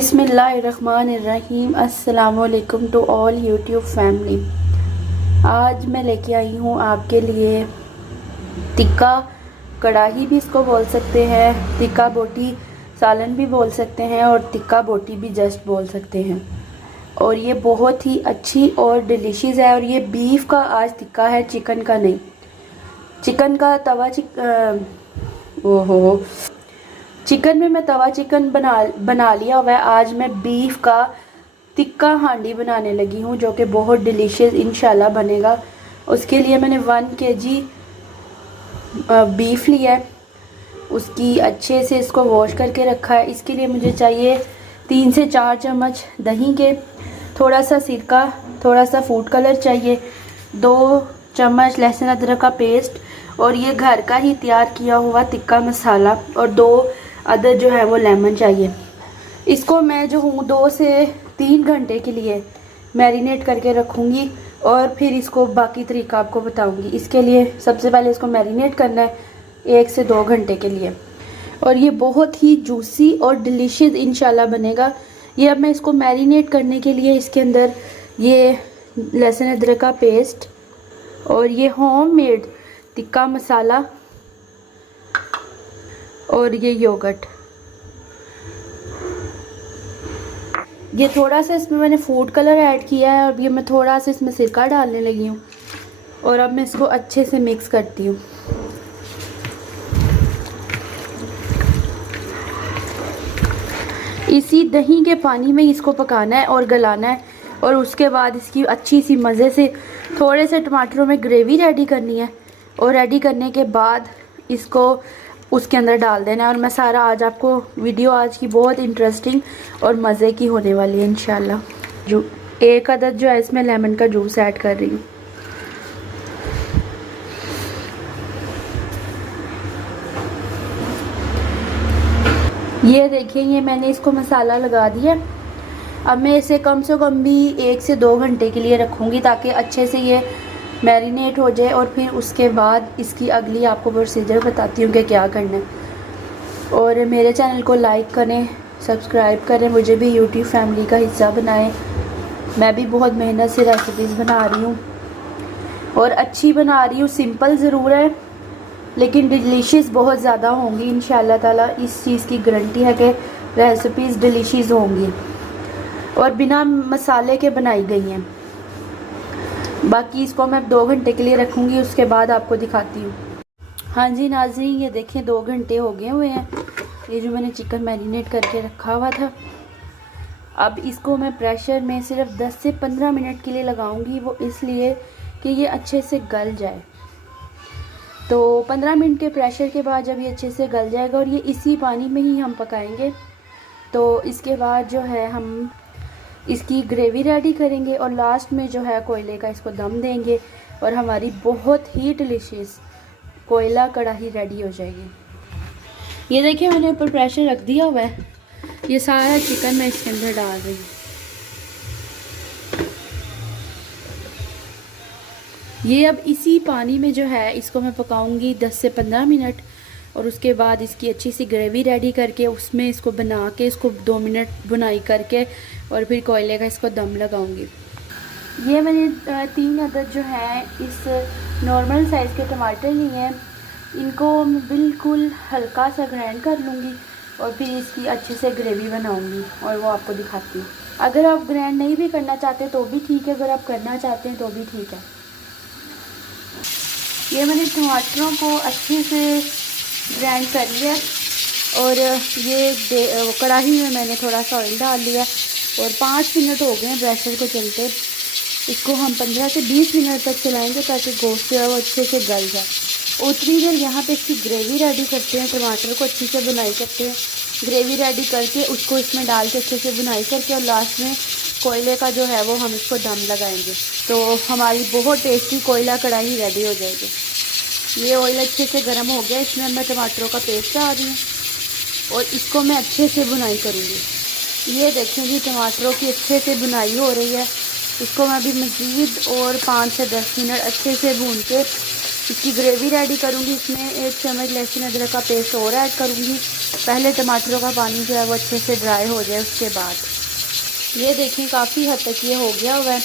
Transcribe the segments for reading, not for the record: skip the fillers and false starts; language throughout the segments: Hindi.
बिस्मिल्लाहिर्रहमानिर्रहीम। अस्सलामुअलैकुम टू ऑल यूट्यूब फैमिली। आज मैं लेके आई हूँ आपके लिए टिक्का कढ़ाई भी इसको बोल सकते हैं, टिक्का बोटी सालन भी बोल सकते हैं और टिक्का बोटी भी जस्ट बोल सकते हैं। और ये बहुत ही अच्छी और डिलीशियस है। और ये बीफ का आज टिक्का है, चिकन का नहीं। चिकन का तवा ओहो, चिकन में मैं तवा चिकन बना लिया हुआ है। आज मैं बीफ का टिक्का हांडी बनाने लगी हूँ, जो कि बहुत डिलीशियस इंशाल्लाह बनेगा। उसके लिए मैंने 1 kg बीफ लिया है, उसकी अच्छे से इसको वॉश करके रखा है। इसके लिए मुझे चाहिए 3 से 4 चम्मच दही के, थोड़ा सा सिरका, थोड़ा सा फूड कलर चाहिए, 2 चम्मच लहसुन अदरक का पेस्ट, और ये घर का ही तैयार किया हुआ टिक्का मसाला, और 2 अदर जो है वो लेमन चाहिए। इसको मैं जो हूँ 2 से 3 घंटे के लिए मैरिनेट करके रखूँगी और फिर इसको बाकी तरीका आपको बताऊँगी। इसके लिए सबसे पहले इसको मैरिनेट करना है 1 से 2 घंटे के लिए, और ये बहुत ही जूसी और डिलीशियस इंशाल्लाह बनेगा। ये अब मैं इसको मैरिनेट करने के लिए इसके अंदर ये लहसुन अदरक का पेस्ट और ये होममेड टिक्का मसाला और ये योगर्ट, ये थोड़ा सा इसमें मैंने फूड कलर ऐड किया है, और ये मैं थोड़ा सा इसमें सिरका डालने लगी हूँ। और अब मैं इसको अच्छे से मिक्स करती हूँ। इसी दही के पानी में इसको पकाना है और गलाना है, और उसके बाद इसकी अच्छी सी मज़े से थोड़े से टमाटरों में ग्रेवी रेडी करनी है, और रेडी करने के बाद इसको उसके अंदर डाल देना है। और मैं सारा आज आपको वीडियो आज की बहुत इंटरेस्टिंग और मज़े की होने वाली है इंशाल्लाह। जो 1 अदद जो है इसमें लेमन का जूस ऐड कर रही हूँ। ये देखिए, ये मैंने इसको मसाला लगा दिया। अब मैं इसे कम से कम भी 1 से 2 घंटे के लिए रखूँगी, ताकि अच्छे से ये मैरिनेट हो जाए। और फिर उसके बाद इसकी अगली आपको प्रोसीजर बताती हूँ कि क्या करना है। और मेरे चैनल को लाइक करें, सब्सक्राइब करें, मुझे भी यूट्यूब फैमिली का हिस्सा बनाएं। मैं भी बहुत मेहनत से रेसिपीज़ बना रही हूँ और अच्छी बना रही हूँ। सिंपल ज़रूर है लेकिन डिलीशियस बहुत ज़्यादा होंगी इंशाल्लाह ताला। इस चीज़ की गारंटी है कि रेसिपीज़ डिलीशियस होंगी और बिना मसाले के बनाई गई हैं। बाकी इसको मैं 2 घंटे के लिए रखूँगी, उसके बाद आपको दिखाती हूँ। हाँ जी नाज़रीन, ये देखें 2 घंटे हो गए हुए हैं, ये जो मैंने चिकन मैरिनेट करके रखा हुआ था। अब इसको मैं प्रेशर में सिर्फ 10 से 15 मिनट के लिए लगाऊंगी, वो इसलिए कि ये अच्छे से गल जाए। तो 15 मिनट के प्रेशर के बाद जब ये अच्छे से गल जाएगा, और ये इसी पानी में ही हम पकाएंगे, तो इसके बाद जो है हम इसकी ग्रेवी रेडी करेंगे और लास्ट में जो है कोयले का इसको दम देंगे, और हमारी बहुत ही डिलीशियस कोयला कढ़ाई रेडी हो जाएगी। ये देखिए, मैंने ऊपर प्रेशर रख दिया हुआ है। ये सारा चिकन मैं इसके अंदर डाल रही हूँ। ये अब इसी पानी में जो है इसको मैं पकाऊंगी 10 से 15 मिनट, और उसके बाद इसकी अच्छी सी ग्रेवी रेडी करके उसमें इसको बना के इसको 2 मिनट बुनाई करके और फिर कोयले का इसको दम लगाऊंगी। ये मैंने 3 अदद जो है इस नॉर्मल साइज़ के टमाटर लिए हैं, इनको मैं बिल्कुल हल्का सा ग्राइंड कर लूँगी और फिर इसकी अच्छे से ग्रेवी बनाऊँगी और वो आपको दिखाती हूँ। अगर आप ग्राइंड नहीं भी करना चाहते तो भी ठीक है, अगर आप करना चाहते हैं तो भी ठीक है। ये मैंने टमाटरों को अच्छे से ग्राइंड कर लिया, और ये कढ़ाई में मैंने थोड़ा सा ऑयल डाल लिया, और 5 मिनट हो गए हैं प्रेशर को चलते। इसको हम 15 से 20 मिनट तक चलाएंगे ताकि गोश्त जो है वो अच्छे से गल जाए। उतनी देर यहाँ पे इसकी ग्रेवी रेडी करते हैं, टमाटर को अच्छी से बुनाई करते हैं, ग्रेवी रेडी करके उसको इसमें डाल के अच्छे से बुनाई करके, और लास्ट में कोयले का जो है वो हम इसको दम लगाएंगे, तो हमारी बहुत टेस्टी कोयला कढ़ाई रेडी हो जाएगी। ये ऑयल अच्छे से गर्म हो गया, इसमें मैं टमाटरों का पेस्ट डाल रही हूँ और इसको मैं अच्छे से बुनाई करूँगी। ये देखें जी, टमाटरों की अच्छे से बुनाई हो रही है। इसको मैं अभी मज़ीद और 5 से 10 मिनट अच्छे से भून के इसकी ग्रेवी रेडी करूँगी। इसमें 1 चम्मच लहसुन अदरक का पेस्ट और ऐड करूँगी। पहले टमाटरों का पानी जो है वो अच्छे से ड्राई हो जाए उसके बाद। ये देखें काफ़ी हद तक ये हो गया हुआ है।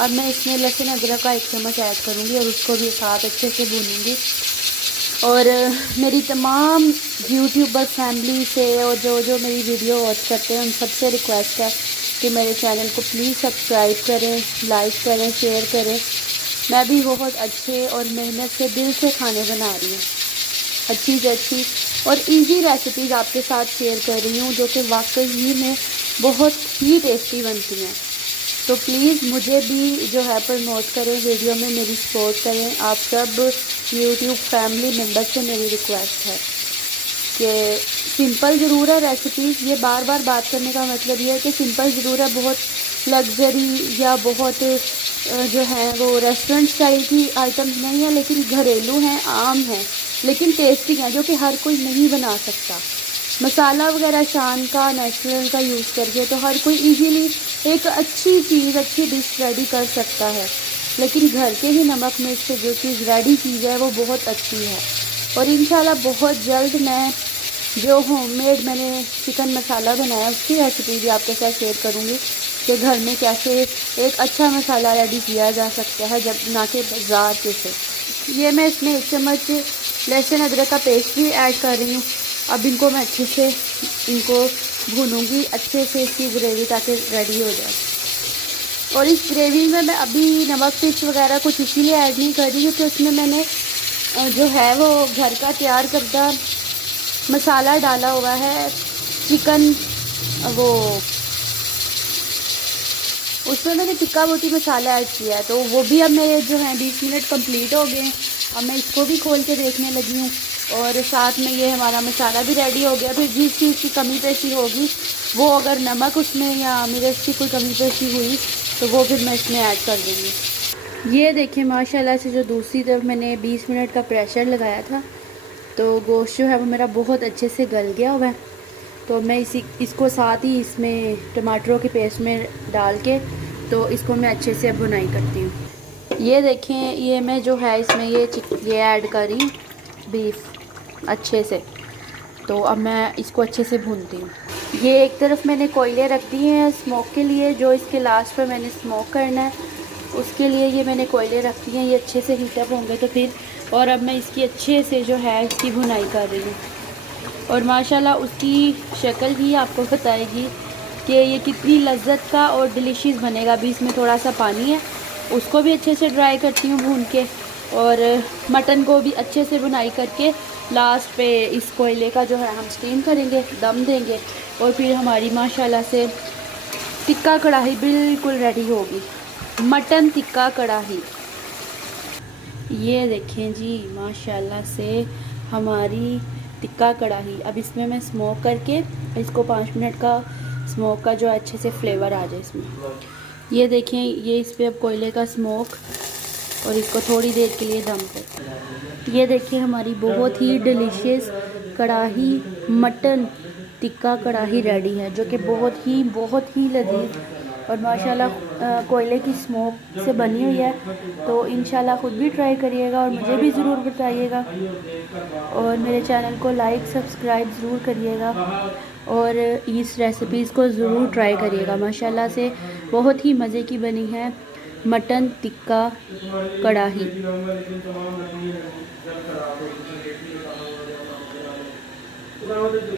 अब मैं इसमें लहसुन अदरक का 1 चम्मच ऐड करूँगी और उसको भी साथ अच्छे से भूनूँगी। और मेरी तमाम यूट्यूबर फैमिली से और जो मेरी वीडियो वॉच करते हैं उन सबसे रिक्वेस्ट है कि मेरे चैनल को प्लीज़ सब्सक्राइब करें, लाइक करें, शेयर करें। मैं भी बहुत अच्छे और मेहनत से दिल से खाने बना रही हूँ, अच्छी से अच्छी और इजी रेसिपीज़ आपके साथ शेयर कर रही हूँ जो कि वाकई ही में बहुत ही टेस्टी बनती हैं। तो प्लीज़ मुझे भी जो है प्रमोट करें, वीडियो में मेरी सपोर्ट करें। आप सब यूट्यूब फैमिली मेम्बर से मेरी रिक्वेस्ट है कि सिंपल ज़रूर है रेसिपीज़। ये बार बार बात करने का मतलब ये है कि सिंपल ज़रूर है, बहुत लग्जरी या बहुत जो है वो रेस्टोरेंट स्टाइल की आइटम्स नहीं है, लेकिन घरेलू हैं, आम हैं, लेकिन टेस्टी हैं, जो कि हर कोई नहीं बना सकता। मसाला वगैरह शान का, नेचुरल का यूज़ करके तो हर कोई इजीली एक अच्छी चीज़, अच्छी डिश रेडी कर सकता है, लेकिन घर के ही नमक मिर्च से जो चीज़ रेडी चीज़ है वो बहुत अच्छी है। और इंशाल्लाह बहुत जल्द मैं जो होममेड मैंने चिकन मसाला बनाया उसकी रेसिपी भी आपके साथ शेयर करूँगी कि घर में कैसे एक अच्छा मसाला रेडी किया जा सकता है, जब ना कि बाज़ार के से। ये मैं इसमें 1 चम्मच लहसुन अदरक का पेस्ट भी ऐड कर रही हूँ। अब इनको मैं अच्छे से भूनूंगी अच्छे से इसकी ग्रेवी, ताकि रेडी हो जाए। और इस ग्रेवी में मैं अभी नमक मिर्च वगैरह कुछ इसीलिए ऐड नहीं कर रही क्योंकि उसमें मैंने जो है वो घर का तैयार करदा मसाला डाला हुआ है, चिकन वो उसमें मैंने टिक्का बोटी मसाला ऐड किया है। तो वो भी अब मेरे जो हैं 20 मिनट कंप्लीट हो गए हैं। अब मैं इसको भी खोल के देखने लगी हूँ और साथ में ये हमारा मसाला भी रेडी हो गया। फिर जिस चीज़ की कमी पेशी होगी वो, अगर नमक उसमें या मिर्च की कोई कमी पेशी हुई तो वो फिर मैं इसमें ऐड कर दूँगी। ये देखिए माशाल्लाह से जो दूसरी तरफ मैंने 20 मिनट का प्रेशर लगाया था तो गोश्त जो है वो मेरा बहुत अच्छे से गल गया हुआ है। तो मैं इसको साथ ही इसमें टमाटरों के पेस्ट में डाल के तो इसको मैं अच्छे से अब भुनाई करती हूँ। ये देखें, ये मैं जो है इसमें ये ऐड करी बीफ अच्छे से। तो अब मैं इसको अच्छे से भूनती हूँ। ये एक तरफ मैंने कोयले रख दिए हैं स्मोक के लिए, जो इसके लास्ट पर मैंने स्मोक करना है उसके लिए ये मैंने कोयले रख दिए हैं। ये अच्छे से हीटअप होंगे तो फिर, और अब मैं इसकी अच्छे से जो है इसकी भुनाई कर रही हूँ। और माशाल्लाह उसकी शक्ल ही आपको बताएगी कि ये कितनी लज्जत का और डिलीशियस बनेगा। अभी इसमें थोड़ा सा पानी है, उसको भी अच्छे से ड्राई करती हूँ भून के, और मटन को भी अच्छे से भुनाई करके लास्ट पे इस कोयले का जो है हम स्टीम करेंगे, दम देंगे, और फिर हमारी माशाल्लाह से टिक्का कढ़ाई बिल्कुल रेडी होगी। मटन टिक्का कढ़ाई, ये देखें जी माशाल्लाह से हमारी टिक्का कढ़ाई। अब इसमें मैं स्मोक करके इसको 5 मिनट का स्मोक का जो अच्छे से फ्लेवर आ जाए इसमें। ये देखें, ये इस पर अब कोयले का स्मोक, और इसको थोड़ी देर के लिए दम पर। ये देखिए हमारी बहुत ही डिलीशियस कढ़ाई मटन टिक्का कढ़ाई रेडी है, जो कि बहुत ही लजीज और माशाल्लाह कोयले की स्मोक से बनी हुई है। तो इंशाल्लाह ख़ुद भी ट्राई करिएगा और मुझे भी ज़रूर बताइएगा, और मेरे चैनल को लाइक सब्सक्राइब ज़रूर करिएगा और इस रेसिपीज़ को ज़रूर ट्राई करिएगा। माशाल्लाह से बहुत ही मज़े की बनी है मटन टिक्का कढ़ाई।